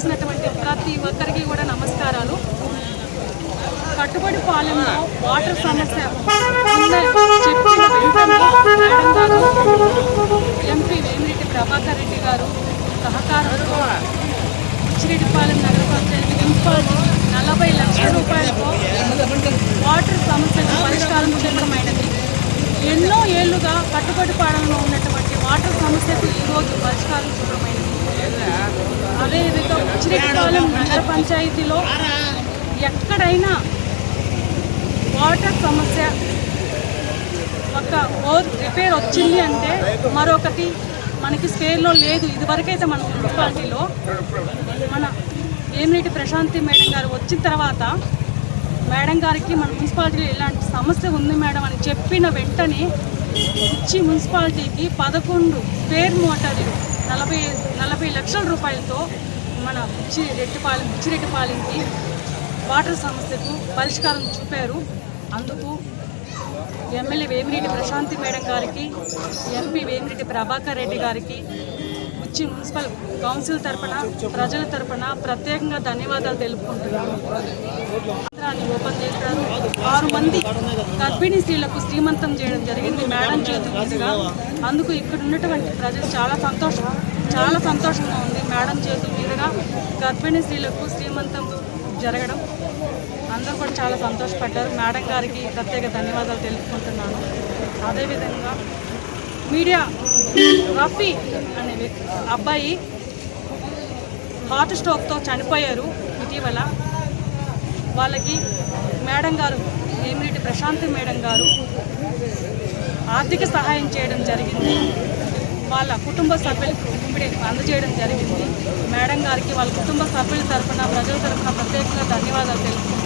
విచ్చేసినటువంటి ప్రతి ఒక్కరికి కూడా నమస్కారాలు. కట్టుబడిపాలెంలో వాటర్ సమస్య చెప్పిన వెంటనే మేడం గారు, ఎంపీ వేమిరెడ్డి ప్రభాకర్ రెడ్డి గారు సహకారంతో బుచ్చిరెడ్డిపాలెం నగర పంచాయతీ మున్సిపాలిటీ 40 లక్షల రూపాయలతో వాటర్ సమస్యకు పరిష్కారం చూపడమైనది. ఎన్నో ఏళ్లుగా కట్టుబడిపాలెంలో ఉన్నటువంటి వాటర్ సమస్యకు ఈరోజు పరిష్కారం చూపడమైనది. అదేవిధంగా బుచ్చిరెడ్డిపాలెం నగర పంచాయతీలో ఎక్కడైనా వాటర్ సమస్య ఒక రిపేర్ వచ్చింది అంటే మరొకటి మనకి స్పేర్లో లేదు. ఇదివరకైతే మన మున్సిపాలిటీలో మన వేమిరెడ్డి ప్రశాంతి మేడం గారు వచ్చిన తర్వాత మేడం గారికి మన మున్సిపాలిటీలో ఇలాంటి సమస్య ఉంది మేడం అని చెప్పిన వెంటనే ఇచ్చి మున్సిపాలిటీకి 11 స్పేర్ మోటార్లు 40 లక్షల రూపాయలతో మన బుచ్చిరెడ్డిపాలెంకి వాటర్ సమస్యకు పరిష్కారం చూపారు. అందుకు ఎమ్మెల్యే వేమిరెడ్డి ప్రశాంతి మేడం గారికి, ఎంపీ వేమిరెడ్డి ప్రభాకర్ రెడ్డి గారికి, బుచ్చి మున్సిపల్ కౌన్సిల్ తరఫున, ప్రజల తరఫున ప్రత్యేకంగా ధన్యవాదాలు తెలుపుకుంటున్నాను. ఓపెన్ చేశారు. 6 మంది గర్భిణీ స్త్రీలకు శ్రీమంతం చేయడం జరిగింది మేడం చేతుల మీదుగా. అందుకు ఇక్కడ ఉన్నటువంటి ప్రజలు చాలా సంతోషంగా ఉంది. మేడం చేతుల మీదుగా గర్భిణీ స్త్రీలకు శ్రీమంతం జరగడం అందరూ కూడా చాలా సంతోషపడ్డారు. మేడం గారికి ప్రత్యేక ధన్యవాదాలు తెలుపుకుంటున్నాను. అదేవిధంగా మీడియా రఫీ అనే అబ్బాయి హార్ట్ స్ట్రోక్తో చనిపోయారు ఇటీవల. వాళ్ళకి మేడం గారు, వేమిరెడ్డి ప్రశాంతి మేడం గారు ఆర్థిక సహాయం చేయడం జరిగింది. వాళ్ళ కుటుంబ సభ్యులకు ఇప్పుడే అందజేయడం జరిగింది. మేడం గారికి వాళ్ళ కుటుంబ సభ్యుల తరఫున, ప్రజల తరఫున ప్రత్యేకంగా ధన్యవాదాలు తెలుపుకుంటున్నాను.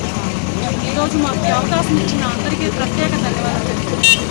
ఈరోజు మాకు అవకాశం ఇచ్చిన అందరికీ ప్రత్యేక ధన్యవాదాలు తెలుపుతున్నాను.